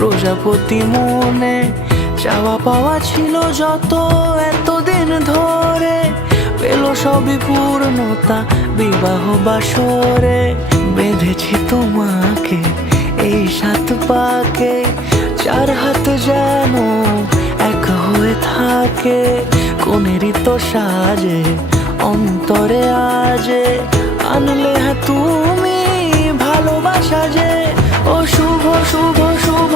প্রজাপতি মনে চাওয়া পাওয়া ছিল যত এতদিন ধরে, পেল সবই পূর্ণতা বিবাহ বাসরে। বেঁধেছি তোমাকে এই 7 পাকে, 4 হাত যেন এক হয়ে থাকে। কোনেরই তো সাজে অন্তরে আজে আনলে হ্যাঁ তুমি ভালোবাসা যে। ও শুভ শুভ শুভ